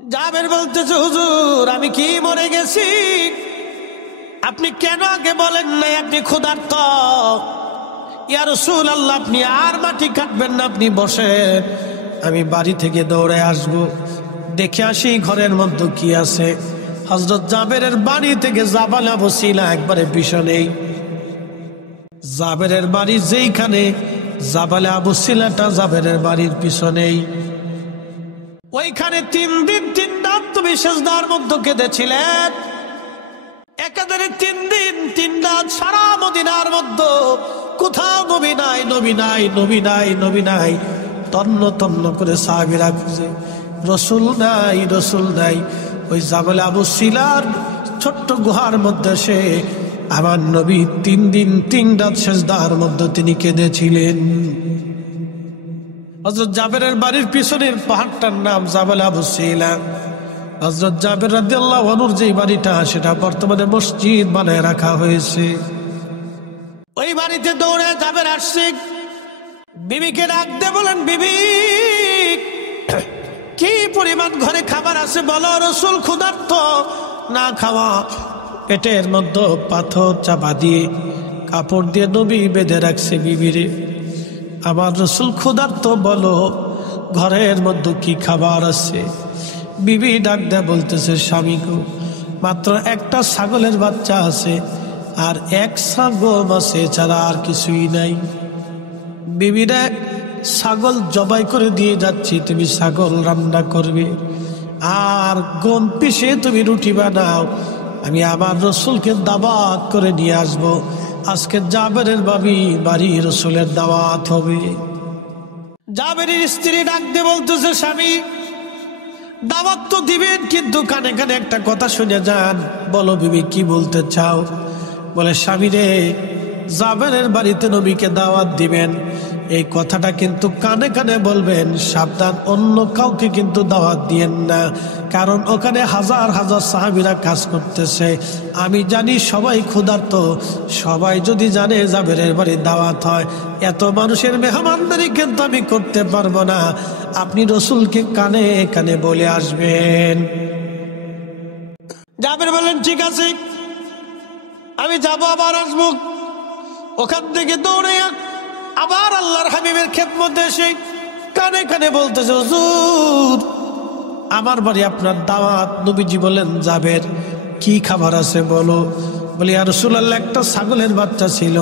জাবের বলতেছে, হুজুর আমি কি মরে গেছি? আপনি কেন আগে বলেন নাই আপনি ক্ষুধার্ত? ইয়া রাসূলুল্লাহ, আপনি আর মাটি কাটবেন না, আপনি বসেন, আমি বাড়ি থেকে দৌড়ে আসব, দেখে আসি ঘরের মধ্যে কি আছে। হযরত জাবেরের বাড়ি থেকে জাবালে আবু সিলা একবারে পিছনেই। জাবেরের বাড়ি যেইখানে, জাবালে আবু সিলাটা জাবেরের বাড়ির পিছনেই। ওইখানে 3 দিন 3 রাত তুমি সিজদার মধ্যে কেঁদেছিলেন। একাধারে 3 দিন 3 রাত সারা মদিনার মধ্যে কোথাও নবী নাই, নবী নাই, নবী নাই, নবী নাই। তন্ন তন্ন করে সাহাবীরা খুঁজে, রসুল নাই, রসুল নাই। ওই জাবালে আবু সিলার ছোট্ট গুহার মধ্যে সে আমার নবী 3 দিন 3 রাত সিজদার মধ্যে তিনি কেঁদেছিলেন। হযরত জাবেরের বাড়ির পিছনের পাহাড়টার নাম জাবালে আবু সিলা। হযরত জাবের রাদিয়াল্লাহু আনহুর যে বাড়িটা, সেটা বর্তমানে মসজিদ বানায় রাখা হয়েছে। ওই বাড়িতে দৌড়ে জাবের আসছে, বিবিকে ডাক দিয়ে বলেন, বিবি কি পরিমাণ ঘরে খাবার আছে বলো? রসুল ক্ষুধার্ত, না খাওয়া পেটের মধ্যে পাথর চাপা দিয়ে কাপড় দিয়ে নবী বেঁধে রাখছে। বিবিরে, আমার রসুল ক্ষুধার্ত, বলো ঘরের মধ্যে কি খাবার আছে? বিবি ডাক দেয়া বলতেছে, স্বামী গো, মাত্র একটা ছাগলের বাচ্চা আছে আর 1 ছা গম আছে, ছাড়া আর কিছুই নাই। বিবিরা, ছাগল জবাই করে দিয়ে যাচ্ছি, তুমি ছাগল রান্না করবে আর গম পিষে তুমি রুটি বানাও, আমি আমার রসুলকে দাওয়াত করে নিয়ে আসবো। আজকে জাবেরের বাড়ি রসুলের দাওয়াত হবে। জাবেরের স্ত্রী ডাক দিয়ে বলতেছে, স্বামী দাওয়াত তো দিবেন, কিন্তু কানে কানে একটা কথা শুনে যান। বলো বিবি, কি বলতে চাও? বলে, স্বামী রে, জাবেরের বাড়িতে নবীকে দাওয়াত দিবেন, এই কথাটা কিন্তু কানে কানে বলবেন, সাবধান, অন্য কাউকে কিন্তু দাওয়াত দিয়েন না, কারণ ওখানে হাজার হাজার সাহাবীরা কাজ করতেছে। আমি জানি সবাই ক্ষুধার্ত, সবাই যদি জানে জাবেরের বাড়ি দাওয়াত হয়, এত মানুষের মেহমানদারি কিন্তু আমি করতে পারবো না। আপনি রসুলকে কানে কানে বলে আসবেন। জাবের বলেন, ঠিক আছে, আমি যাবো, আবার আসবো। ওখান থেকে দৌড়ে আবার আল্লাহর হাবিবের খেদমতে এসে কানে কানে বলতেছে, হুজুর আমার বাড়ি আপনার দাওয়াত। নবীজি বলেন, জাবের কি খাবার আছে বলো? বলি, ইয়া রাসূলুল্লাহ, একটা ছাগলের বাচ্চা ছিল,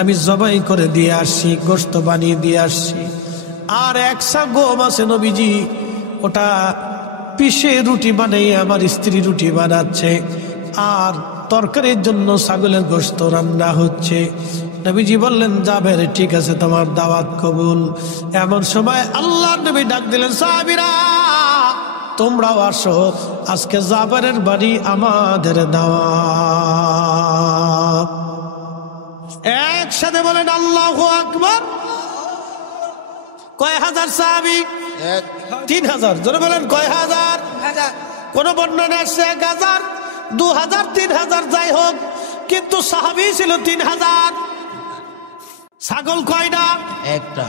আমি জবাই করে দিয়ে আসছি, গোশত বানিয়ে দিয়ে আসছি, আর 1 ছা গম আছে নবীজি, ওটা পিষে রুটি বানিয়ে আমার স্ত্রী রুটি বানাচ্ছে, আর তরকারির জন্য ছাগলের গোশত রান্না হচ্ছে। নবীজি বললেন, জাবের ঠিক আছে, তোমার দাওয়াত কবুল। এমন সময় আল্লাহর নবী ডাক দিলেন, সাহাবীরা তোমরাও আসো, আজকে জাবেরের বাড়ি আমাদের দাওয়াত। একসাথে বলেন আল্লাহু আকবার। কয় হাজার সাহাবী? 3000। জোরে বলেন, কয় হাজার? কোন বর্ণনা আসছে 1000, 2000, 3000, যাই হোক, কিন্তু সাহাবী ছিল 3000। ছাগল কয়টা? একটা।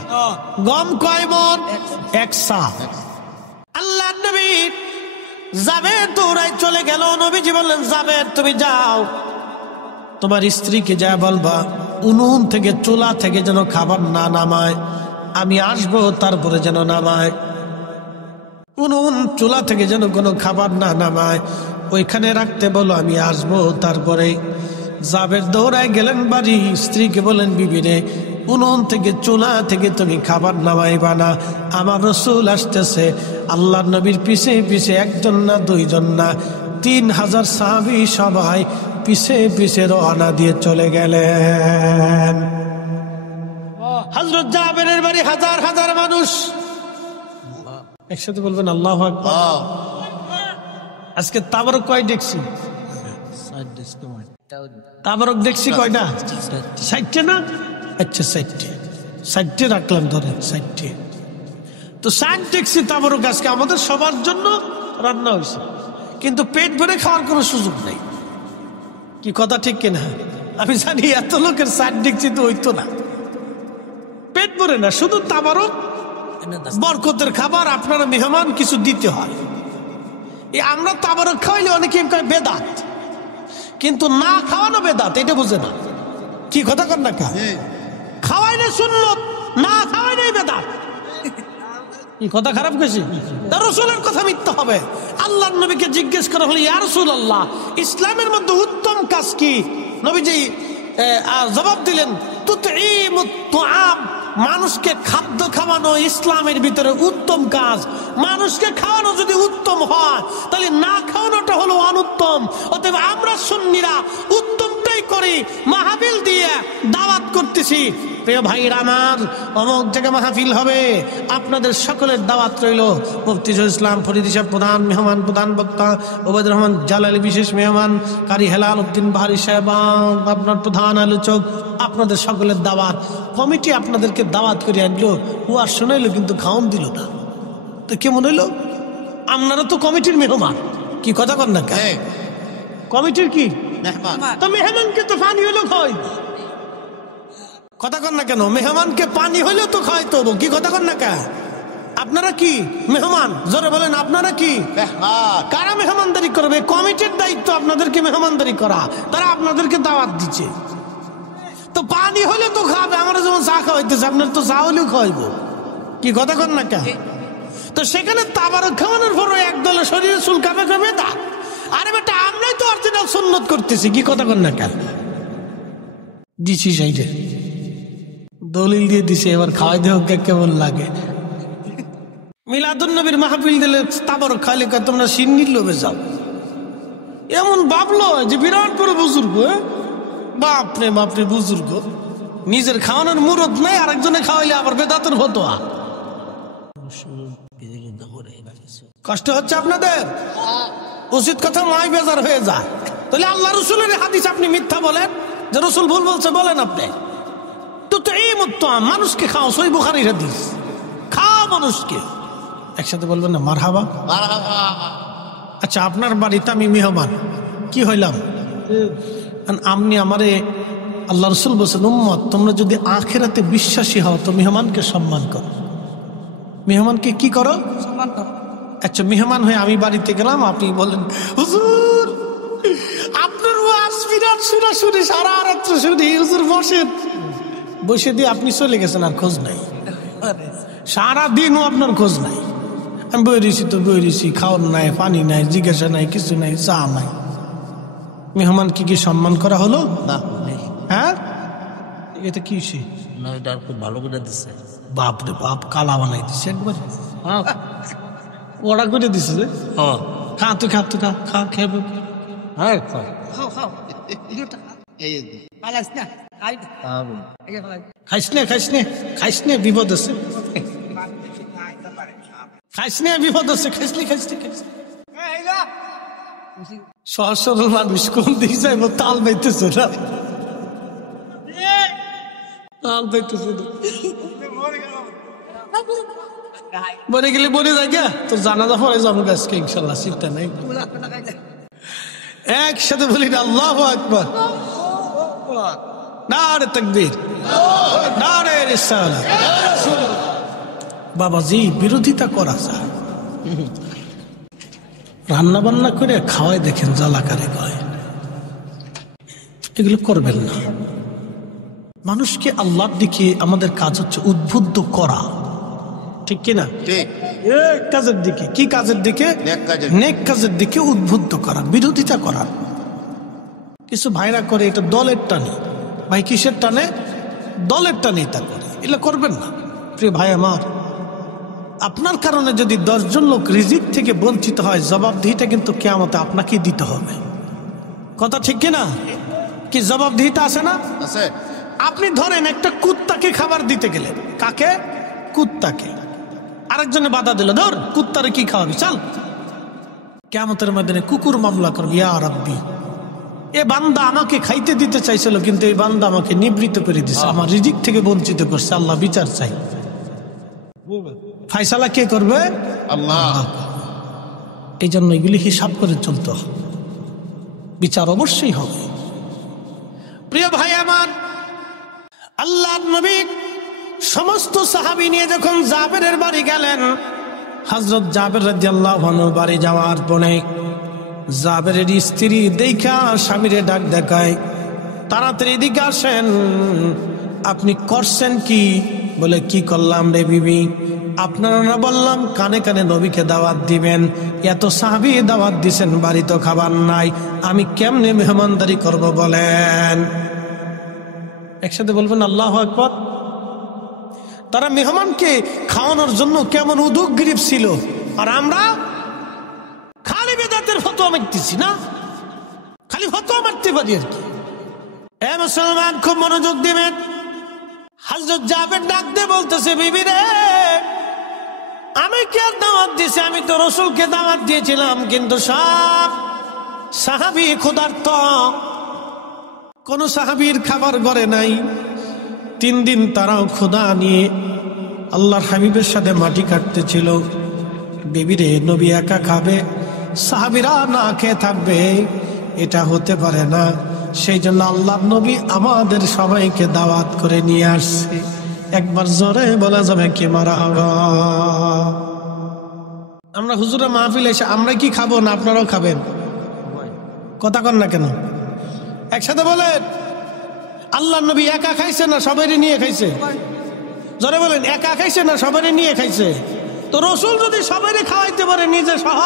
গম কয় মণ? 1 ছা। আল্লাহর নবী জাবের দৌড়ায় চলে গেল। নবীজি বললেন, জাবের তুমি যাও, তোমার স্ত্রীকে যা বলবা উনুন থেকে, চুলা থেকে যেন খাবার না নামায়, আমি আসবো তারপরে যেন নামায়। উনুন চুলা থেকে যেন কোনো খাবার না নামায়, ওইখানে রাখতে বলো, আমি আসবো তারপরে। জাবের দৌড়ায় গেলেন বাড়ি, স্ত্রীকে বলেন, বিবিরে, উনুন থেকে চুলা থেকে তুমি খাবার নামাইবা না, আমার রসুল আসতেছে। আল্লাহর নবীর পিছে পিছে 1 জন না 2 জন না, 3000 সাহাবী সবাই পিছে পিছে রওনা দিয়ে চলে গেলেন। হযরত জাবেরের বাড়ি হাজার হাজার মানুষ। একসাথে বলবেন আল্লাহু আকবার। আজকে তাবারক কয় দেখছি? তাবারক দেখছি কয়টা? 60 না? আচ্ছা, 60 রাখলাম, ধরেন 60। তো 60 দেখছি তাবারক আজকে আমাদের সবার জন্য রান্না হয়েছে, কিন্তু পেট ভরে খাওয়ার কোনো সুযোগ নেই। কি কথা ঠিক কিনা? আমি জানি এত লোকের 60 দেখছি তো হইতো না, পেট ভরে না, শুধু তাবারক বরকতের খাবার, আপনারা মেহমান কিছু দিতে হয়। এই আমরা তাবারক খাওয়াইলে অনেকে কয় বেদাত, কিন্তু না খাওয়ানো বেদাত, এটা বুঝে না। কি কথা কর না কা, খাওয়াইলে সুন্নত, না খাওয়াইলে বেদাত। কি কথা খারাপ গেছি? রাসূলের কথা মিথ্যা হবে। আল্লাহর নবীকে জিজ্ঞেস করা হলো, ইয়া রাসূলুল্লাহ, ইসলামের মধ্যে উত্তম কাজ কি? নবীজি জবাব দিলেন, তুতঈমুত তুআম, মানুষকে খাদ্য খাওয়ানো ইসলামের ভিতরে উত্তম কাজ। মানুষকে খাওয়ানো যদি উত্তম হয়, তাহলে না খাওয়ানোটা হলো অনুত্তম। অতএব আমরা সুন্নিরা উত্তমটাই করি, মাহফিল দিয়ে দাওয়াত করতেছি। প্রিয় ভাইরা আমার, অমুক জায়গায় মাহফিল হবে, আপনাদের সকলের দাওয়াত রইল। মুফতি শহীদুল ইসলাম ফরিদী সাহেব প্রধান মেহমান, প্রধান বক্তা, ওবায়দুর রহমান জালালী বিশেষ মেহমান, কারি হেলাল উদ্দিন বাহারি সাহেব আপনার প্রধান আলোচক। আপনাদের সকলের দাওয়াত। কমিটি আপনাদেরকে দাওয়াত করে আনলো, ও আর শোনাইলো, কিন্তু খাওয়ান দিল না। তো কেমন হইলো? আপনারা তো কমিটির মেহমান। কি কথা কর না, কমিটির কি তো মেহমানকে তো পানি হইলো খাওয়াই, কথা কর না কেন? মেহমানকে পানি হইলেও তো খাওয়াইতে হবো। কি কথা কর না কে? আপনারা কি মেহমান? জোরে বলেন, আপনারা কি? কারা মেহমানদারি করবে? কমিটির দায়িত্ব আপনাদেরকে মেহমানদারি করা, তারা আপনাদেরকে দাওয়াত দিচ্ছে। তো পানি হলে তো খাবে, আমরা যেমন চা খাওয়াইতেছে, আপনার তো চা হলেও খাওয়াইবো। কি কথা কর না কে? তো সেখানে তাবারক খাওয়ানোর পরও একদলে শরীরে চুল কামে কামে তা, আরে বেটা আমরাই তো অরিজিনাল সুন্নত করতেছি। কি কথা কর না কে? দিছি সাইডে দলিল দিয়ে দিছে, এবার খাওয়াই দেহ কেমন লাগে। মিলাদুন নবীর মাহফিল দিলে তাবারক খাইলে তোমরা সিন্নির লোভে যাও, এমন ভাবলো যে বিরাট বড় বুজুর্গ। বাপরে বাপরে, বুজুর্গ নিজের খাওয়ানোর মুরত নাই, আরেকজনে খাওয়াইলে আবার বেদাতের হতো। কষ্ট হচ্ছে আপনাদের? উচিত কথা নয়, বেজার হয়ে যায়। তাহলে আল্লাহ রসুলের হাদিস আপনি মিথ্যা বলেন, যে রসুল ভুল বলছে বলেন আপনি। তো এই মতো মানুষকে খাও, সই বুখারীর হাদিস, খাও মানুষকে। একসাথে বলবেন না মারহাবা? আচ্ছা, আপনার বাড়িতে আমি মেহমান, কি হইলাম? আপনি আমারে, আল্লাহ রসুল বলছেন, উম্মত তোমরা যদি আখিরাতে বিশ্বাসী হও তো মেহমানকে সম্মান করো। মেহমানকে কি করো? সম্মান করো। আচ্ছা, মেহমান হয়ে আমি বাড়িতে গেলাম, আপনি বলেন হুজুর আপনার ওয়াজ বিরাট শুনাশুনি, সারা রাত্র শুনি, হুজুর বসেন। বসে দিয়ে আপনি চলে গেছেন, আর খোঁজ নাই, সারা দিনও আপনার খোঁজ নাই। আমি বই রয়েছি তো বই রয়েছি, খাওয়ার নাই, পানি নাই, জিজ্ঞাসা নাই, কিছু নাই, চা নাই। মেহমান কি সম্মান করা হলো না? হ্যাঁ, এটা কি ভালো করে দিচ্ছে। বাপ রে বাপ, কালা বানাই দিচ্ছে একবার, ওরা করে দিছে যে খা, তুই খা, তুই খা, খা, খেয়ে হ্যাঁ খাইস নে, খাইস নে, খাইস নে, বিপদ আছে, খাইস নে, বিপদ আছে, খাইস নে, খাইস নে, খাইস নে। সহজ সরল মানুষ কোন দিকে যাইব, তাল পাইতেছে না, তাল পাইতেছে না। মরে গেলে মরে যায় গা, তো জানাজা পরে যাবো আজকে ইনশাল্লাহ, চিন্তা নাই। একসাথে বলি না আল্লাহু আকবার, নারে তাকবীর, নারে রিসালাত। বাবাজি, বিরোধিতা করা যায়, রান্না বান্না করে খাওয়াই দেখেন জ্বালাকারে কয়, এগুলো করবেন না। মানুষকে আল্লাহর দিকে আমাদের কাজ হচ্ছে উদ্বুদ্ধ করা, ঠিক কিনা? কাজের দিকে, কি কাজের দিকে? নেক কাজের দিকে উদ্বুদ্ধ করা, বিরোধিতা করা। কিছু ভাইরা করে এটা দলের টানে, ভাই কিসের টানে? দলের টানে তা করে, এগুলো করবেন না। প্রিয় ভাই আমার, আপনার কারণে যদি 10 জন লোক রিজিক থেকে বঞ্চিত হয়, জবাবদিহিটা কিন্তু কিয়ামতে আপনাকেই দিতে হবে। কথা ঠিক কিনা? কি জবাবদিহিতা আছে না? আছে। আপনি ধরেন একটা কুত্তাকে খাবার দিতে গেলেন, কাকে? কুত্তাকে। আরেকজনে বাধা দিল, ধর কুত্তারে কি খাওয়াবি, চল। কিয়ামতের ময়দানে কুকুর মামলা করবে, ইয়া রাব্বি, এ বান্দা আমাকে খাইতে দিতে চাইছিল, কিন্তু এই বান্দা আমাকে নিবৃত্ত করে দিছে, আমার রিজিক থেকে বঞ্চিত করছে, আল্লাহ বিচার চাই। ফায়সালা কে করবে? আল্লাহ। এই জন্য এগুলি হিসাব করে চলতে হবে, বিচার অবশ্যই হবে। প্রিয় ভাই আমার, আল্লাহর নবী সমস্ত সাহাবী নিয়ে যখন জাবেরের বাড়ি গেলেন, হযরত জাবের রাদিয়াল্লাহু আনহু বাড়ি যাওয়ার পরে জাবেরের স্ত্রী দেখা স্বামীরে ডাক দেখায়, তাড়াতাড়ি এদিকে আসেন, আপনি করছেন কি? বলে, কি করলাম রে বিবি? আপনারা না বললাম কানে কানে নবীকে দাওয়াত দিবেন, এত সাহাবী দাওয়াত দিছেন, বাড়ি তো খাবার নাই, আমি কেমনে মেহমানদারি করব বলেন? একসাথে বলবেন আল্লাহু আকবার। তারা মেহমানকে খাওয়ানোর জন্য কেমন উদ্যোগগ্রীব ছিল, আর আমরা খালি বেদাতের ফতোয়া মারতেছি না, খালি ফতোয়া মারতে পারি আর কি। এ মুসলমান, খুব মনোযোগ দিবেন। হযরত জাবের ডাক দিয়ে বলতেছে, বিবি রে, আমি কি আর দাওয়াত দিছি? আমি তো রাসূলকে দাওয়াত দিয়েছিলাম, কিন্তু সব সাহাবী ক্ষুধার্ত, কোন সাহাবীর খাবার ঘরে নাই। 3 দিন তারাও ক্ষুধা নিয়ে আল্লাহর হাবিবের সাথে মাটি কাটতেছিল। বিবি রে, নবী একা খাবে, সাহাবীরা না খেয়ে থাকবে, এটা হতে পারে না। সেই জন্য আল্লাহর নবী আমাদের সবাইকে দাওয়াত করে নিয়ে আসছে। একবার জোরে বলা যাবে কি মারহাবা। আমরা হুজুরের মাহফিলে এসে আমরা কি খাবো না আপনারাও খাবেন? কথা কন না কেন? একসাথে বলেন, আল্লাহর নবী একা খাইছে না সবাইরে নিয়ে খাইছে? জোরে বলেন, একা খাইছে না সবাইরে নিয়ে খাইছে? তো রাসূল যদি সবাইরে খাওয়াইতে পারে নিজে সহ,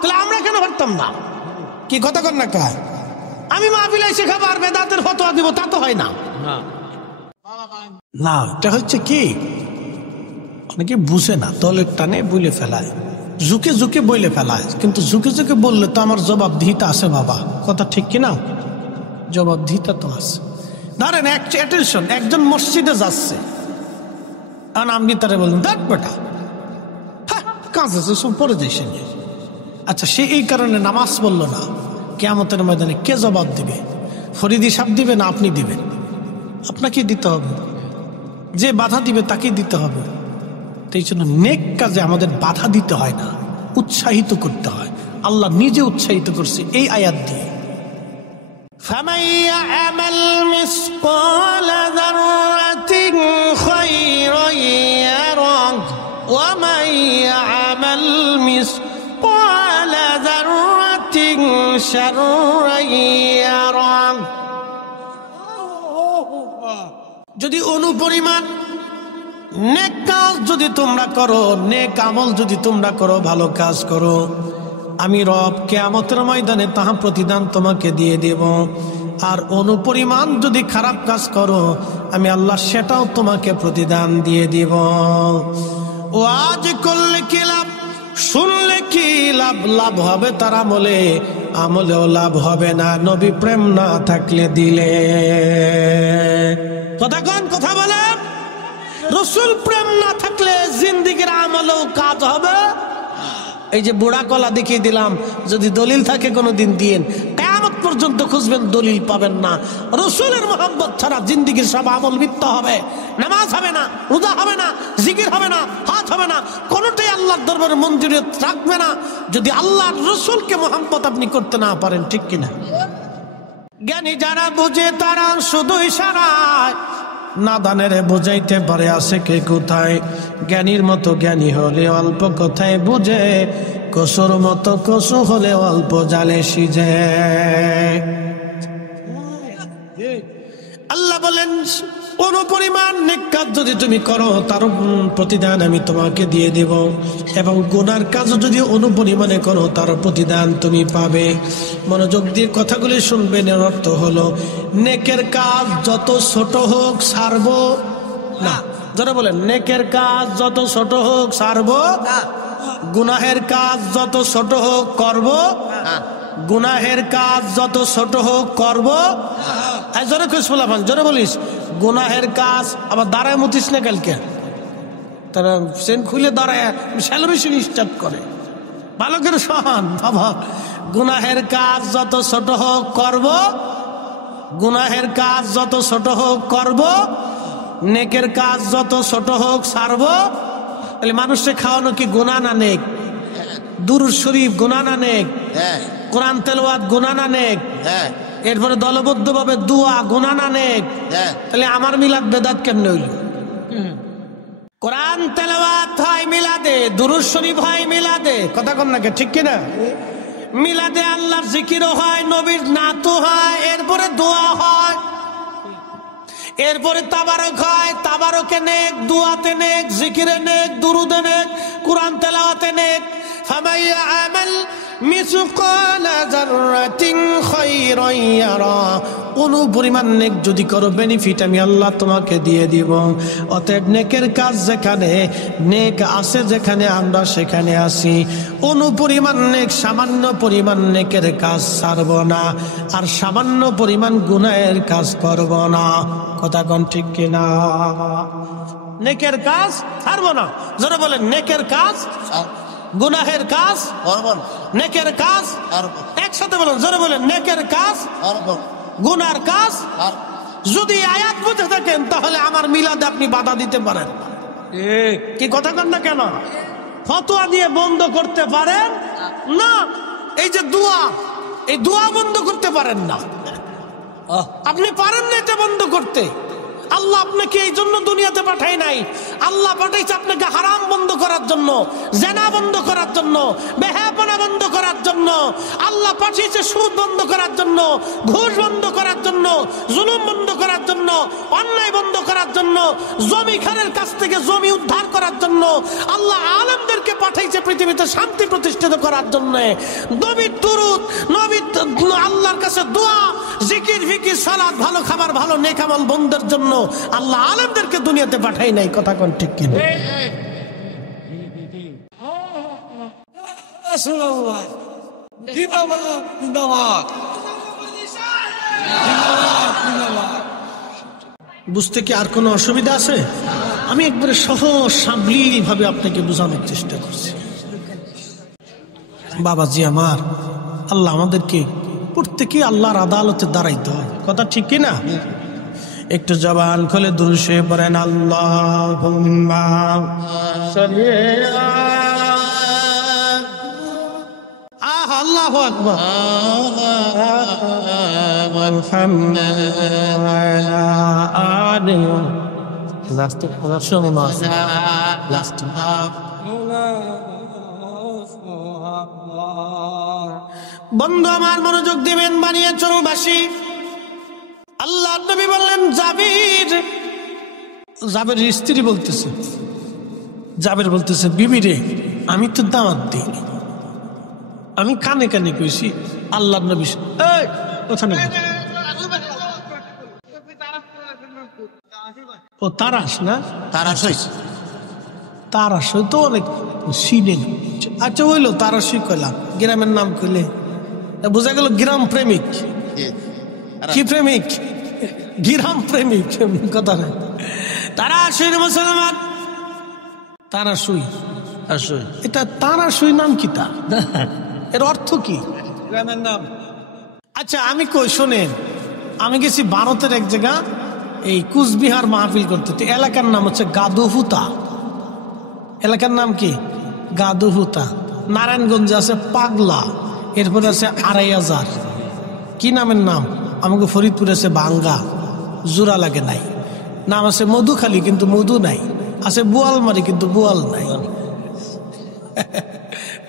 তাহলে আমরা কেন পারতাম না? কি কথা কন না কা? আমি মাহফিলে এসে খাবো আর বেদাতের ফতোয়া দিব, তা তো হয় না। না, এটা হচ্ছে কি, অনেকে বুঝে না, দলের টানে বলে ফেলায়, ঝুঁকে ঝুঁকে বলে ফেলায়। কিন্তু ঝুঁকে ঝুঁকে বললে তো আমার জবাবদিহিতা আছে বাবা, কথা ঠিক কিনা? জবাবদিহিতা তো আছে। ধরেন অ্যাটেনশন, একজন মসজিদে যাচ্ছে, আর আপনি তারা বললেন, দেখ বেটা, হ্যাঁ কাজ আছে, সব পরে যাই সে। আচ্ছা, সে এই কারণে নামাজ পড়লো না, কিয়ামতের ময়দানে কে জবাব দিবে? ফরিদি সাহেব দিবে না আপনি দিবেন? আপনাকে দিতে হবে। যে বাধা দিবে তাকে দিতে হবে। তো এই জন্য নেক কাজে আমাদের বাধা দিতে হয় না, উৎসাহিত করতে হয়। আল্লাহ নিজে উৎসাহিত করছে এই আয়াত দিয়ে। فَمَن يَعْمَلْ مِثْقَالَ ذَرَّةٍ خَيْرًا يَرَهُ وَمَن يَعْمَلْ مِثْقَالَ ذَرَّةٍ شَرًّا يَرَهُ। যদি অনুপরিমাণ নেক কাজ যদি তোমরা করো, নেক আমল যদি তোমরা করো, ভালো কাজ করো, আমি রব কিয়ামতের ময়দানে তাহা প্রতিদান তোমাকে দিয়ে দেব। আর অনুপরিমাণ যদি খারাপ কাজ করো, আমি আল্লাহ সেটাও তোমাকে প্রতিদান দিয়ে দিব। ও আজ করলে কি লাভ, শুনলে কি লাভ? লাভ হবে তার আমলে, আমলেও লাভ হবে না নবী প্রেম না থাকলে দিলে। কথা কন, কথা বলেন। রাসূল প্রেম না থাকলে জিন্দেগির আমলেও কাজ হবে। এই যে বুড়া কলা দেখিয়ে দিলাম, যদি দলিল থাকে কোনোদিন দিয়েন, কিয়ামত পর্যন্ত খুঁজবেন, দলিল পাবেন না। রাসূলের মহব্বত ছাড়া জিন্দেগির সব আমল মিথ্যা হবে। নামাজ হবে না, রোজা হবে না, জিকির হবে না, হজ হবে না, কোনোটাই আল্লাহর দরবারে মঞ্জুরিয়ত রাখবে না যদি আল্লাহর রাসূলকে মহব্বত আপনি করতে না পারেন, ঠিক কিনা? জ্ঞানী যারা বুঝে তারা শুধু ইশারায়, নাদানের বুঝাইতে পারে আছে কে কোথায়। জ্ঞানীর মতো জ্ঞানী হলে অল্প কথায় বুঝে, কসুর মতো কসু হলে অল্প জালে সিজে। আল্লাহ বলেন, কোন পরিমাণ নেক কাজ যদি তুমি করো, তার প্রতিদান আমি তোমাকে দিয়ে দেব, এবং গুনার কাজ যদি অনুপরিমাণে করো, তার প্রতিদান তুমি পাবে। মনোযোগ দিয়ে কথাগুলি শুনবেন। এর অর্থ হলো, নেকের কাজ যত ছোট হোক ছাড়ব না। যারা বলেন, নেকের কাজ যত ছোট হোক ছাড়ব, গুনাহের কাজ যত ছোট হোক করব, গুনাহের কাজ যত ছোট হোক করব। জোরে খুশ বলাম, জোরে বলিস, গুনাহের কাজ। আবার দাঁড়ায় মুতিস না কালকে, তারা সেন খুলে দাঁড়ায় সেলিব্রেশন স্টার্ট করে। ভালো করে শোন বাবা, গুনাহের কাজ যত ছোট হোক করব, গুনাহের কাজ যত ছোট হোক করব, নেকের কাজ যত ছোট হোক ছাড়ব। তাহলে মানুষকে খাওয়ানো কি গুনাহ না নেক? দুরূদ শরীফ গুনাহ না নেক? কোরআন তেলাওয়াত গুনাহ না নেক? এরপরে দলবদ্ধ ভাবে দোয়া গুনাহ না নেক? তাহলে আমার মিলাদ বেদাত কেমনে হইল? কোরআন তেলাওয়াত হয় মিলাদে, দুরূদ শরীফ হয় মিলাদে, কথা কম নাকি, ঠিক কিনা? মিলাদে আল্লাহর জিকিরও হয়, নবীর নাতও হয়, এরপরে দোয়া হয়, এরপরে তাবারক হয়, তাবারকে নেক, দোয়াতে নেক, জিকিরে নেক, দুরুদে নেক, কোরআন তেলাওয়াতে নেক। ফামাইয়া আমাল মিসকালা যাররাতিন খায়রান ইয়ারা, কোন পরিমাণ নেক যদি করো বেনিফিট আমি আল্লাহ তোমাকে দিয়ে দিব। অতএব নেকের কাজ যেখানে নেক আছে, যেখানে আমরা সেখানে আসি, কোন পরিমাণ নেক, সামান্য পরিমাণ নেকের কাজ ছাড়ব না, আর সামান্য পরিমাণ গুনাহের কাজ করব না, কথা কোন ঠিক কিনা? নেকের কাজ ছাড়ব না, যারা বলেন নেকের কাজ, গুনাহের কাজ, নেকের কাজ, একসাথে বলেন, যারা বলেন নেকের কাজ, গুনার কাজ। যদি আয়াত বুঝে থাকেন তাহলে আমার মিলাদে আপনি বাধা দিতে পারেন, কি কথা কন না কেন? ফতোয়া দিয়ে বন্ধ করতে পারেন না। এই যে দোয়া, এই দোয়া বন্ধ করতে পারেন না, আপনি পারেন না এটা বন্ধ করতে। আল্লাহ আপনাকে এই জন্য দুনিয়াতে পাঠায় নাই, আল্লাহ পাঠাইছে আপনাকে হারাম বন্ধ করার জন্য, জেনা বন্ধ করার জন্য, বেহায়াপনা বন্ধ করার জন্য। আল্লাহ পাঠিয়েছে সুদ বন্ধ করার জন্য, ঘুষ বন্ধ করার জন্য, জুলুম বন্ধ করার জন্য, অন্যায় বন্ধ করার জন্য, জমি খানের কাছ থেকে জমি উদ্ধার করার জন্য। আল্লাহ আলেমদেরকে পাঠাইছে পৃথিবীতে শান্তি প্রতিষ্ঠিত করার জন্য। নবীর দুরূদ, নবীর আল্লাহর কাছে দোয়া, জিকির, ফিকির, সালাত, ভালো খাবার, ভালো নেক আমল বন্ধের জন্য আল্লাহ আলেমদেরকে দুনিয়াতে পাঠাই নাই, কথা কোন ঠিক কিনা? বুঝতে কি আর কোনো অসুবিধা আছে? আমি একবারে সহজ সাবলীল ভাবে আপনাকে বোঝানোর চেষ্টা করছি। বাবাজি আমার, আল্লাহ আমাদেরকে প্রত্যেকে আল্লাহর আদালতে দাঁড়াইতে হয়, কথা ঠিক কিনা? একটু জবান খুলে দুরূদ শরীফ পড়েন, আল্লাহুম্মা সাল্লি আলা, আল্লাহু আকবার, মুহাম্মাদ ওয়া আলা আলিহি লাস্ট রাসূলুল্লাহ লাস্ট। বন্ধু আমার মনোযোগ দিবেন, বানিয়ে চলবাসী। আল্লাহ নবী বললেন, জাবের স্ত্রী বলতেছে, জাবের বলতেছে, বিবি রে আমি তো দাওয়াত দিই, আমি কানে কানে কইছি আল্লাহ নবী, এই ওখানে ও তারাস না, তারাস হয়তো অনেক সিনেন। আচ্ছা হইলো তারাসই কইলাম, গ্রামের নাম কইলে বোঝা গেল গ্রাম প্রেমিক। কি প্রেমিক? গ্রাম প্রেমিক, কথা নাই। তারাসই মুসলমান, তারাসই, এটা তারাসই নাম কি? তা এর অর্থ কি? গ্রামের নাম। আচ্ছা আমি কই শোনেন, আমি গেছি ভারতের এক জায়গা, এই কুচবিহার মাহফিল করতে। এলাকার নাম হচ্ছে গাদুহুতা। এলাকার নাম কি? গাদুহুতা। নারায়ণগঞ্জে আছে পাগলা, এরপরে আছে ২৫০০। কি নামের নাম? আমাকে ফরিদপুরে আছে বাঙ্গা, জোড়া লাগে নাই। নাম আছে মধুখালী, কিন্তু মধু নাই। আছে বোয়ালমারি, কিন্তু বোয়াল নাই।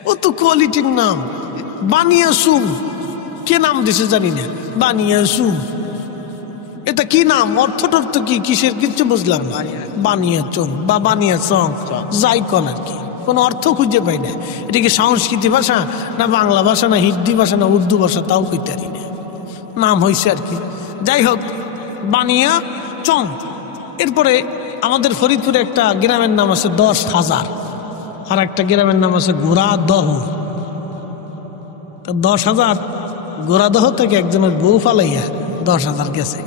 ও তো কোয়ালিটির নাম। বানিয়াসুম, কে নাম দিছে জানি না, বানিয়াসুম। এটা কি নাম? অর্থ টর্থ কি, কিসের কিচ্ছু বুঝলাম না। বানিয়াচং বা বানিয়াচং, যাই কন আর কি, কোনো অর্থ খুঁজে পাই না। এটা কি সংস্কৃতি ভাষা, না বাংলা ভাষা, না হিন্দি ভাষা, না উর্দু ভাষা, তাও কইতে পারি না। নাম হয়েছে আর কি। যাই হোক, বানিয়া চং। এরপরে আমাদের ফরিদপুরে একটা গ্রামের নাম আছে ১০,০০০, আর একটা গ্রামের নাম আছে গোড়াদহ। ১০,০০০ গোড়াদহ থেকে একজনের বউ ফালাইয়া ১০,০০০ গেছে।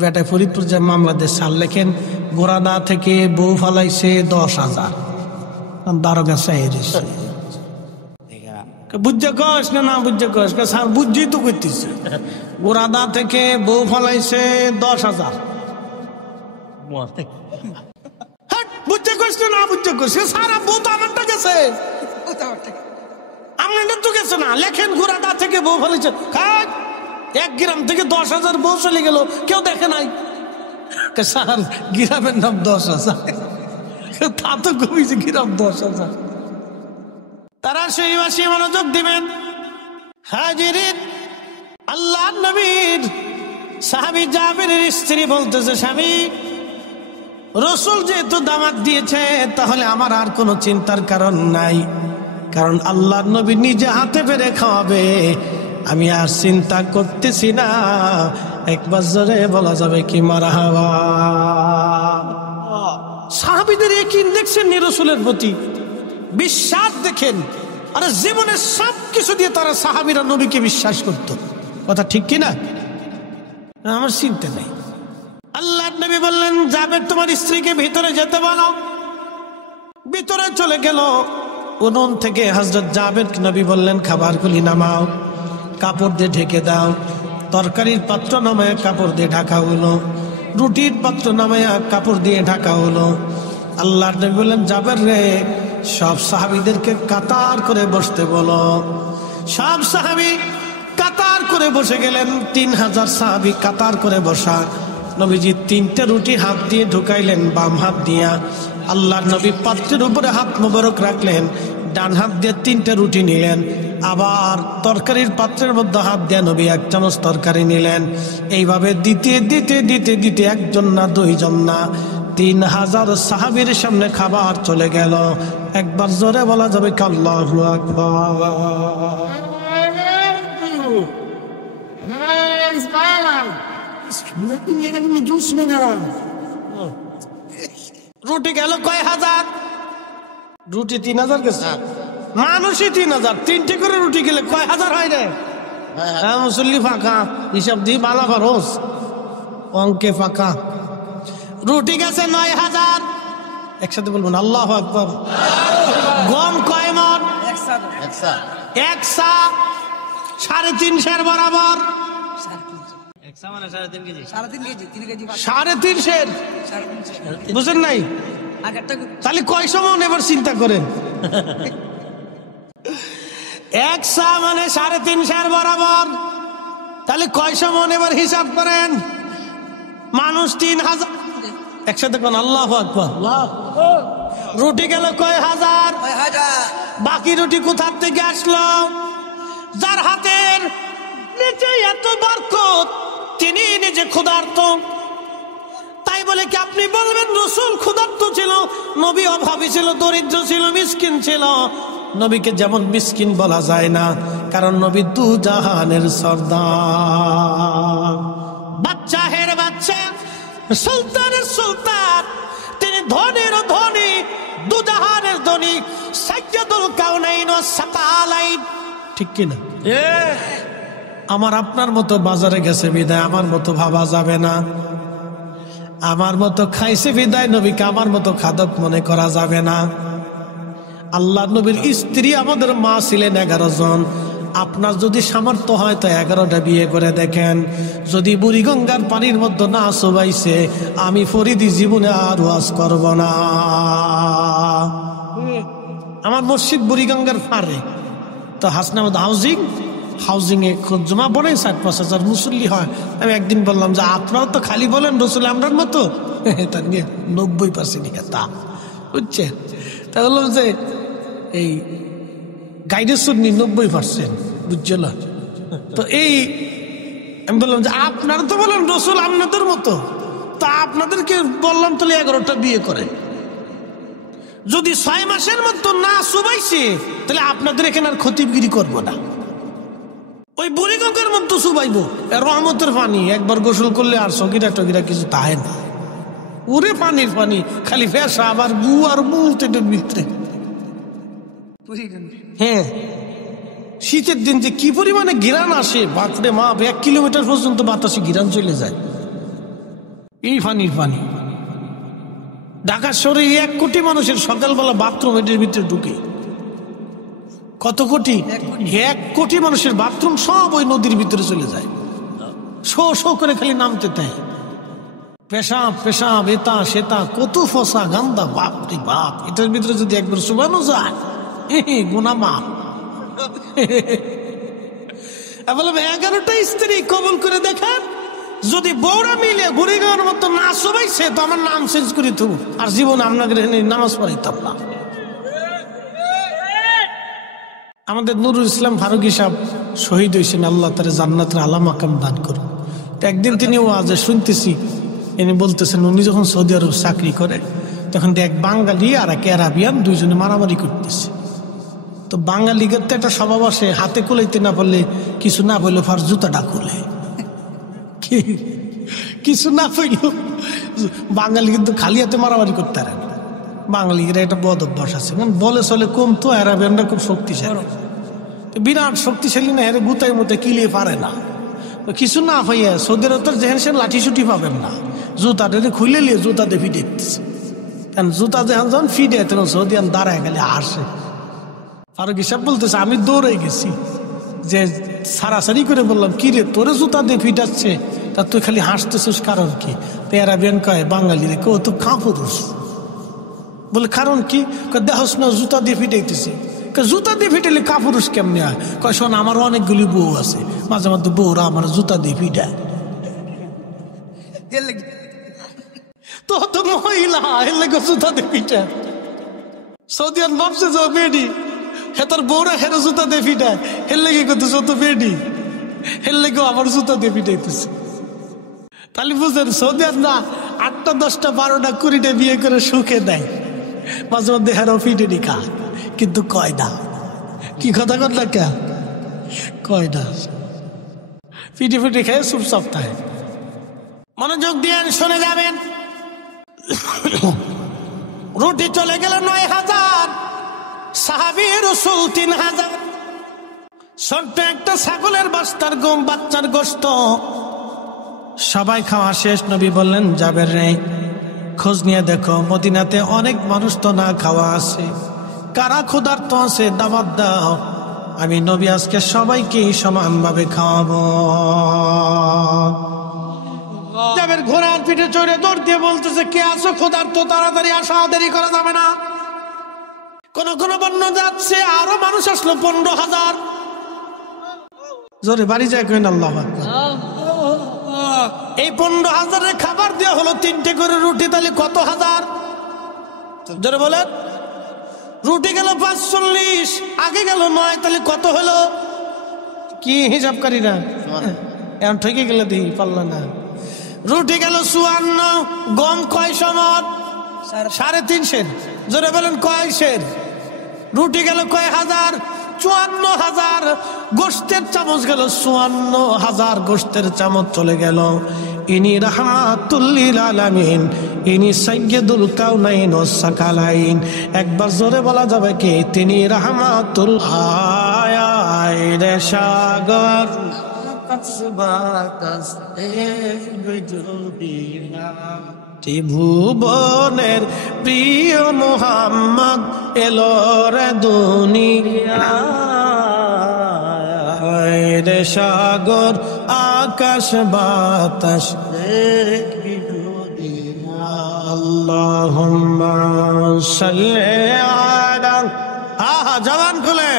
বেটায় ফরিদপুর যে মামলা দিয়ে সাল লেখেন, গোড়াদা থেকে বউ ফালাইছে ১০,০০০। দারোগা সাহেব বুঝছে কস না বুঝছে কস, স্যার বুঝছি তো করতেছি। গোড়াদা থেকে বউ ফালাইছে ১০,০০০। বুঝছে কস না বুঝছে কস, সারা বউ তো আমারটা গেছে, আপনার তো গেছে না। লেখেন গোড়াদা থেকে বউ ফালাইছে, এক গ্রাম থেকে ১০,০০০ বউ চলে গেল, কেউ দেখে নাই। স্যার গ্রামের নাম ১০,০০০। তা তো কমিছে কিরম 10,000। তারা সেই মাসে মনোযোগ দিবেন। হাজিরিন, আল্লাহ নবীর সাহাবী জাবেরের স্ত্রী বলতেছে, স্বামী, রসুল যেহেতু দাওয়াত দিয়েছে তাহলে আমার আর কোনো চিন্তার কারণ নাই, কারণ আল্লাহ নবী নিজে হাতে পেরে খাওয়াবে, আমি আর চিন্তা করতেছি না। একবার জোরে বলা যাবে কি মারহাবা। সাহাবীদের ইয়াকিন দেখছেন নি রসুলের প্রতি, বিশ্বাস দেখেন। আরে জীবনের সব কিছু দিয়ে তারা সাহাবীরা নবীকে বিশ্বাস করত, কথা ঠিক কিনা? আমার চিন্তা নেই। আল্লাহ নবী বললেন, জাবের তোমার স্ত্রীকে ভিতরে যেতে বলো। ভিতরে চলে গেল। উনুন থেকে হযরত জাবের নবী বললেন, খাবারগুলি নামাও, কাপড় দিয়ে ঢেকে দাও। তরকারির পাত্র নামায় কাপড় দিয়ে ঢাকা হলো, রুটির পাত্র নামায় কাপড় দিয়ে ঢাকা হলো। আল্লাহ নবী বললেন, জাবের রে, সব সাহাবীদেরকে কাতার করে বসতে বলো। সব সাহাবী কাতার করে বসে গেলেন। 3000 সাহাবী কাতার করে বসা। নবীজি 3টে রুটি হাত দিয়ে ঢুকাইলেন বাম হাত দিয়া। আল্লাহ নবী পাত্রের উপরে হাত মোবারক রাখলেন, ডান হাত দিয়ে 3টে রুটি নিলেন। আবার তরকারির পাত্রের মধ্যে হাত দিয়ে নবী 1 চামচ তরকারি নিলেন। এইভাবে দিতে দিতে দিতে দিতে একজন না দুইজন না 3000 সাহাবীর সামনে খাবার চলে গেল। একবার জোরে বলা যাবে কি আল্লাহু আকবার। রুটি গেল কয় হাজার? রুটি 3000 গেছে, মানুষই 3000। 3টে করে রুটি গেলে কয় হাজার হয় রে? হ্যাঁ, মুসল্লি ফাঁকা, হিসাব দিয়ে বালা খরচ, অঙ্কে ফাঁকা। রুটি গেছে 9000। একসাথে বলবেন আল্লাহু আকবার। গম কয় মণ? 1 সা, 3.5 সের বরাবর। 3.5 সের, বুঝেন নাই? তাহলে কয় সমান এবার চিন্তা করেন। 1 সা মানে 3.5 সের বরাবর, তাহলে কয় সমান এবার হিসাব করেন। মানুষ 3000, একসাথে কোন আল্লাহু আকবার। রুটি গেল কয় হাজার? বাকি রুটি কোথা থেকে আসলো? যার হাতের নিচে এত বরকত, তিনি নিজে ক্ষুধার্ত। তাই বলে কি আপনি বলবেন রাসূল ক্ষুধার্ত ছিল, নবী অভাবী ছিল, দরিদ্র ছিল, মিসকিন ছিল? নবীকে যেমন মিসকিন বলা যায় না, কারণ নবী দু জাহানের সর্দার, বাদশাহের বাদশা, সুলতানের সুলতান। তিনি ধনীর ধনী, দু জাহানের ধনী, সাইয়্যিদুল কাউনাইন ওয়াস সাকালাইন, ঠিক কিনা? আমার আপনার মতো বাজারে গেছে বিদায় আমার মতো ভাবা যাবে না, আমার মতো খাইছে বিদায় নবীকে আমার মতো খাদক মনে করা যাবে না। আল্লাহ নবীর স্ত্রী আমাদের মা ছিলেন 11 জন। আপনার যদি সামর্থ্য হয় তো 11টা বিয়ে করে দেখেন। যদি বুড়িগঙ্গার পানির মধ্যে না চুবাইছে, আমি ফরিদি জীবনে আর ওয়াজ করব না। আমার মসজিদ বুড়িগঙ্গার পারে, তো হাসনাবাদ হাউজিং এ জমা পড়ে 4-5 হাজার মুসল্লি হয়। আমি একদিন বললাম যে আপনারা তো খালি বলেন রসুল আমরার মতো, তার নিয়ে 90% তা বুঝছে। তা বললাম যে এই গাইডের শুনি 90%, বুঝছো না? তো এই আমি বললাম যে আপনারা তো বলেন রসুল আপনাদের মতো, তা আপনাদেরকে বললাম তাহলে 11টা বিয়ে করে। যদি 6 মাসের মতো না সুবাইছে তাহলে আপনাদের এখানে আর খতিবগিরি করবো না, ওই বুড়িগঙ্গার মধ্যে সুবাইবো। রহমতের পানি, একবার গোসল করলে আর সগিরা টগিরা কিছু তাহে না। ওরে পানির পানি, খালি ফেসা আবার গু আর মুতের ভিতরে। হ্যাঁ, শীতের দিন যে কি পরিমাণে গিরান আসে, বাপরে মা, 1 কিলোমিটার পর্যন্ত বাতাসে গিরান চলে যায়। এই পানির পানি। ঢাকা শহরে 1 কোটি মানুষের সকালবেলা বাথরুম এটার ভিতরে ঢুকে। কত কোটি? 1 কোটি মানুষের বাথরুম সব ওই নদীর ভিতরে চলে যায়। শো করে খালি নামতে দেয়, পেশাব পেশাব, এটা সেটা, কত ফসা গান্দা, বাপরে বাপ। এটার ভিতরে যদি একবার শুবানো যায়, গুনাহ মাফ। বললাম 11টা স্ত্রী কবুল করে দেখান, যদি বউরা মিলে বুড়ি গাওয়ার মতো না সবাইছে তো আমার নাম চেঞ্জ করে থু, আর জীবন আপনাদের নামাজ পড়াইতাম না। আমাদের নুরুল ইসলাম ফারুকী সাহেব শহীদ হয়েছেন, আল্লাহ তার জান্নাতের আলা মাকাম দান করুন। একদিন তিনি ওয়াজে শুনতেছি, ইনি বলতেছেন উনি যখন সৌদি আরব চাকরি করে তখন এক বাঙালি আর এক আরাবিয়ান দুইজনে মারামারি করতেছে। তো বাঙালিদের তো একটা স্বভাব আসে, হাতে কুলাইতে না পারলে কিছু না পাইলে ফার জুতাটা খুলে, কিছু না পাইল বাঙালি কিন্তু খালি হাতে মারামারি করতে পারে না। বাঙালিরা একটা বদ অভ্যাস আছে, মানে বলে চলে কম, তো আরাবিয়ানরা খুব শক্তিশালী, বিরাট শক্তিশালী না, এর গুতাই মতে কিলিয়ে পারে না। কিছু না হইয়া সৌদি আরব যেহেন সে লাঠি সুটি পাবেন না, জুতাটা খুলে নিয়ে জুতা দিয়ে ফিটে দিচ্ছে। কারণ জুতা যেখান যখন ফিটে তখন সৌদিয়ান দাঁড়ায় গেলে হাসে। ফারুকী সাহেব বলতেছে আমি দৌড়ে গেছি, যে সারাসারি করে বললাম কি রে তোরে জুতা দিয়ে ফিটাচ্ছে, তা তুই খালি হাসতেছিস কারণ কি? তো আরাবিয়ান কয় বাঙালি রে কেউ তো কাপুরুষ। বলে কারণ কি? দেহস না জুতা দিয়ে ফিটাইতেছে। জুতা দিয়ে ফিটাইলে কাপুরুষ কেমনি হয়? কয় শোন আমার অনেকগুলি বউ আছে, মাঝে মধ্যে বউরা আমার জুতা দিয়ে ফিটায়। তো তো মহিলা এর লেগে জুতা দিয়ে ফিটায়। সৌদিয়ান ভাবছে যে বেডি, হে তোর বউরা হেরে জুতা দিয়ে ফিটায়, এর লেগে করতেছে তো বেডি, এর লেগেও আমার জুতা দিয়ে ফিটাইতেছে। তাহলে বুঝলেন সৌদিয়ান না 8টা 10টা 12টা 20টা বিয়ে করে সুখে দেয়, মাঝে মধ্যে হেরাও ফিটে নি খা, কিন্তু কয় না। কি কথা কর না কে কয় না, ফিটে ফিটে খেয়ে চুপচাপ থাকে। মনোযোগ দিয়ে শুনে যাবেন। রুটি চলে গেল 9000, সাহাবী রাসূল 3000। ছোট্ট একটা ছাগলের বাচ্চার গোশত সবাই খাওয়া শেষ। নবী বললেন জাবের রে খোঁজ নিয়ে দেখো মদিনাতে অনেক মানুষ তো না খাওয়া আছে, কারা ক্ষুধার্ত আছে দাওয়াত দাও, আমি নবী আজকে সবাইকে সমানভাবে খাওয়াবো। জাবের ঘোড়ার পিঠে চড়ে দৌড় দিয়ে বলতেছে কে আছো ক্ষুধার্ত, তাড়াতাড়ি আসো, দেরি করা যাবে না। কোন কোন বর্ণনা যাচ্ছে আরো মানুষ আসলো 15,000। জোরে বাড়ি যায় কেন আল্লাহু আকবার। এই 15,000 খাবার দেওয়া হলো 3টে করে রুটি, তাহলে কত হাজার? জোরে বলেন। রুটি গেল 45, আগে গেল 9, তাহলে কত হলো? কি হিসাবকারী না এখন ঠকে গেলে দিই পারল না। রুটি গেল 54, গম কয় সমত? 350। জোরে বলেন কয় সের? রুটি গেল কয় হাজার? 54,000। গোশতের চামচ গেল 54,000, গোশতের চামচ চলে গেল। ইনি রাহমাতুল লিল আলামিন, ইনি সাইয়্যিদুল কাউনাইন ওয়াস সাকালাইন। একবার জোরে বলা যাবে কি? তিনি রাহমাতুল আয়ায়ে সাগর ত্রিভুবনের প্রিয় মুহাম্মদ এলো রে দুনিয়ায়, রে সাগর আকাশ বাতাস আল্লাহুম্মা সাল্লি আলা জবান খুলে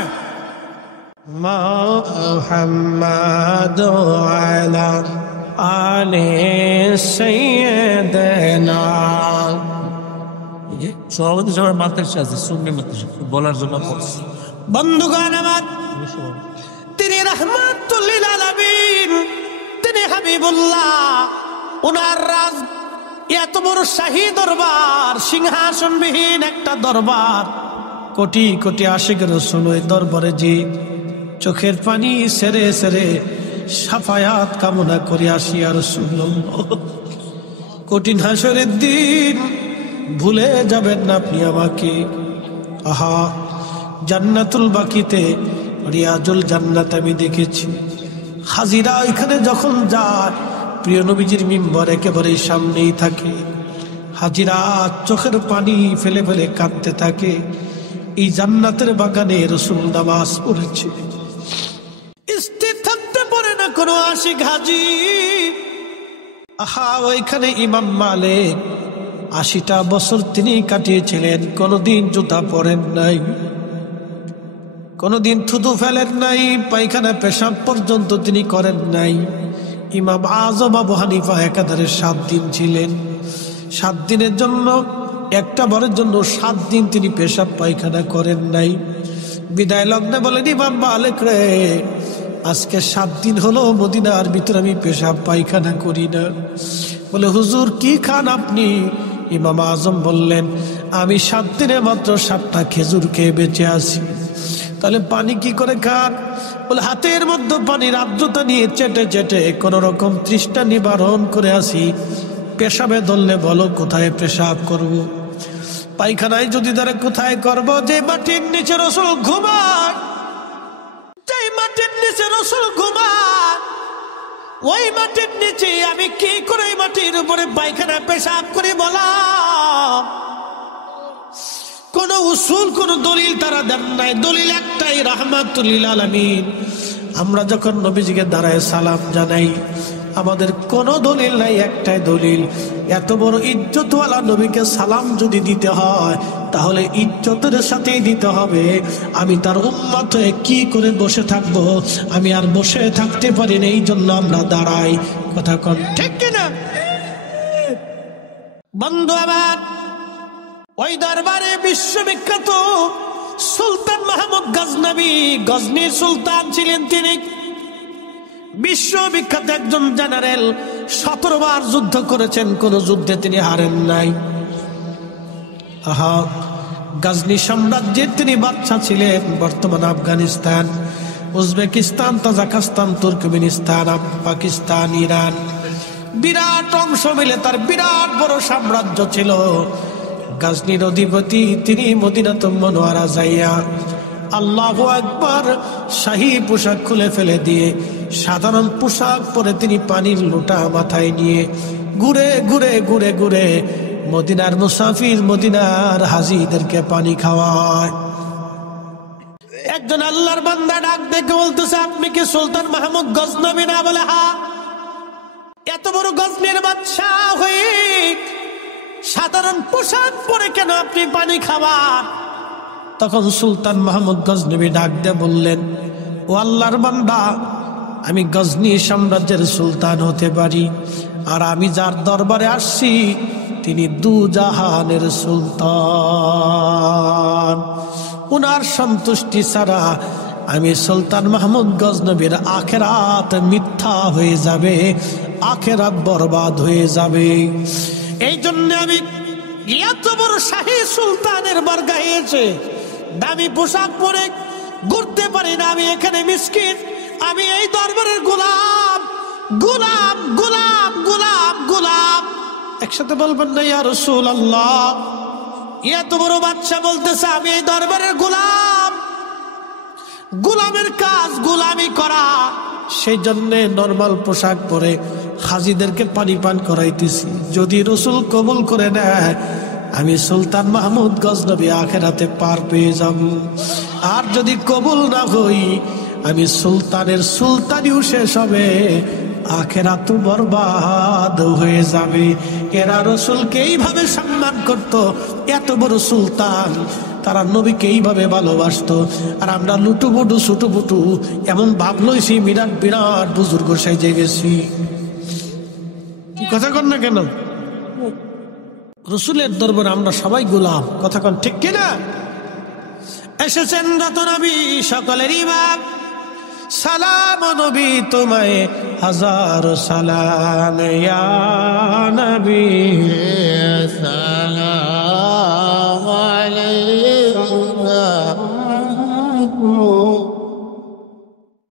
মুহাম্মাদ আলা আলে সাইয়্যিদিনা। সভাপতি সবার মাদ্রাসা আছে, সুন্নি মাদ্রাসা বলার জন্য বন্ধুগণ আমার, তিনি রাহমাতুল লিল আলামিন, তিনি হাবিবুল্লাহ। ওনার রাজ এত বড় শাহী দরবার, সিংহাসনবিহীন একটা দরবার, কোটি কোটি আশিক রাসূল ওই দরবারে যে চোখের পানি সেরে সেরে সাফায়াত কামনা করে আসি। আর রাসূলুল্লাহ কঠিন হাসরের দিন ভুলে যাবেন না আপনি আমাকে। আহা, জান্নাতুল বাকিতে রিয়াজুল জান্নাত আমি দেখেছি। হাজিরা ওইখানে যখন যায় প্রিয় নবীজির মিম্বর একেবারে সামনেই থাকে। হাজিরা চোখের পানি ফেলে ফেলে কাঁদতে থাকে। এই জান্নাতের বাগানে রাসূল নামাজ পড়েছে, স্থির থাকতে পারে না কোনো আশিক হাজি। আহা, ওইখানে ইমাম মালিক 80টা বছর তিনি কাটিয়েছিলেন, কোনদিন জুতা পরেন নাই, কোনদিন থুতু ফেলেন নাই, পায়খানা পেশাব পর্যন্ত তিনি করেন নাই। ইমাম আজম আবু হানিফা একাধারে 7 দিন ছিলেন। 7 দিনের জন্য, একটা বারের জন্য 7 দিন তিনি পেশাব পায়খানা করেন নাই। বিদায় লগ্নে বলেন, ইমাম মালিক রে, আজকে 7 দিন হলো মদিনার ভিতরে আমি পেশাব পায়খানা করি না। বলে, হুজুর কি খান আপনি? ইমাম আজম বললেন, আমি 7 দিনে মাত্র 7টা খেজুর খেয়ে বেঁচে আছি। তাহলে পানি কি করে খান? বলে, হাতের মধ্যে পানির আর্দ্রতা নিয়ে চেটে চেটে কোন রকম তৃষ্ণা নিবারণ করে আসি। পেশাবে ধরলে বলো কোথায় পেশাব করব? পায়খানায় যদি ধরে কোথায় করব? যে মাটির নিচে রাসূল ঘুমায়, যে মাটির নিচে রাসূল ঘুমায়, ওই মাটির নিচে আমি কি করে মাটির উপরে পায়খানা পেশাব করি বলা? কোন উসুল, কোন দলিল তারা দেন নাই। দলিল একটাই, রাহমাতুল লিল আলামিন। আমরা যখন নবীজিকে দাঁড়ায় সালাম জানাই, আমাদের কোনো দলিল নাই, একটাই দলিল। এত বড় ইজ্জতওয়ালা নবীকে সালাম যদি দিতে হয়, তাহলে ইজ্জতের সাথেই দিতে হবে। আমি তার উম্মত হয়ে কি করে বসে থাকবো? আমি আর বসে থাকতে পারি না, এই জন্য আমরা দাঁড়াই। কথা কন ঠিক কিনা? বন্ধু আমার, ওই দরবারে বিশ্ববিখ্যাত সুলতান মাহমুদ গজনবী, গজনীর সুলতান ছিলেন তিনি। বিশ্ববিখ্যাত একজন জেনারেল, 17 বার যুদ্ধ করেছেন, কোন যুদ্ধে তিনি হারেন নাই। গজনী সাম্রাজ্যের তিনি বাদশা ছিলেন। বর্তমান Afghanistan, Uzbekistan, Tajikistan, Turkmenistan, Pakistan, Iran, বিরাট অংশ মিলে তার বিরাট বড় সাম্রাজ্য ছিল। গজনীর অধিপতি তিনি মদিনাতুল মুনাওয়ারা যাইয়া আল্লাহু আকবার শাহী পোশাক খুলে ফেলে দিয়ে সাধারণ পোশাক পরে তিনি পানির লোটা মাথায় নিয়ে ঘুরে ঘুরে ঘুরে ঘুরে মদিনার মুসাফির, মদিনার হাজীদেরকে পানি খাওয়ায়। একজন আল্লাহর বান্দা ডাক দেখে বলতেছে, আপনি কি সুলতান মাহমুদ গজনবী না? বলে, হ্যাঁ। এত বড় গজনীর বাদশাহ হয়ে সাধারণ পোশাক পরে কেন আপনি পানি খাবার? তখন সুলতান মাহমুদ গজনবী ডাক দিয়ে বললেন, ও আল্লাহর বান্দা, আমি গজনী সাম্রাজ্যের সুলতান হতে পারি, আর আমি যার দরবারে আসছি তিনি দুজাহানের সুলতান। উনার সন্তুষ্টি ছাড়া আমি সুলতান মাহমুদ গজনবীর আখেরাত মিথ্যা হয়ে যাবে, আখেরাত বরবাদ হয়ে যাবে। এই জন্য আমি এত বড় শাহী সুলতানের বরগাহে এসে দামি পোশাক পরে ঘুরতে পারি না। আমি এখানে মিসকিন, আমি এই দরবারের গোলাম, গোলাম, গোলাম, গোলাম, গোলাম। একসাথে বলবেন না ইয়া রাসূলুল্লাহ? এত বড় বাদশা বলতেছে আমি এই দরবারের গোলাম, গোলামের কাজ গোলামি করা। সেই জন্য নরমাল পোশাক পরে হাজীদেরকে পানি পান করাইতেছি। যদি রাসূল কবুল করে নেয়, আমি সুলতান মাহমুদ গজনবী আখেরাতে পার পেয়ে যাব। আর যদি কবুল না হই, আমি সুলতানের সুলতানিও শেষ হবে, আখেরাত বরবাদ হয়ে যাবে। এরা রাসূলকে এইভাবে সম্মান করত। এত বড় সুলতান, তারা নবীকে এইভাবে ভালোবাসতো। আর আমরা লুটুপুটু ছুটুপুটু এমন ভাব লইছি বিরাট বিরাট বুজুর্গ সাইজে গেছি। কথা কন না কেন? রাসূলের দরবারে আমরা সবাই গোলাম। কথা কন ঠিক কিনা? এসেছেন রত নবী সকলের ইমাম, সালাম নবী তোমায় হাজার সালাম, ইয়া নবী সালাম।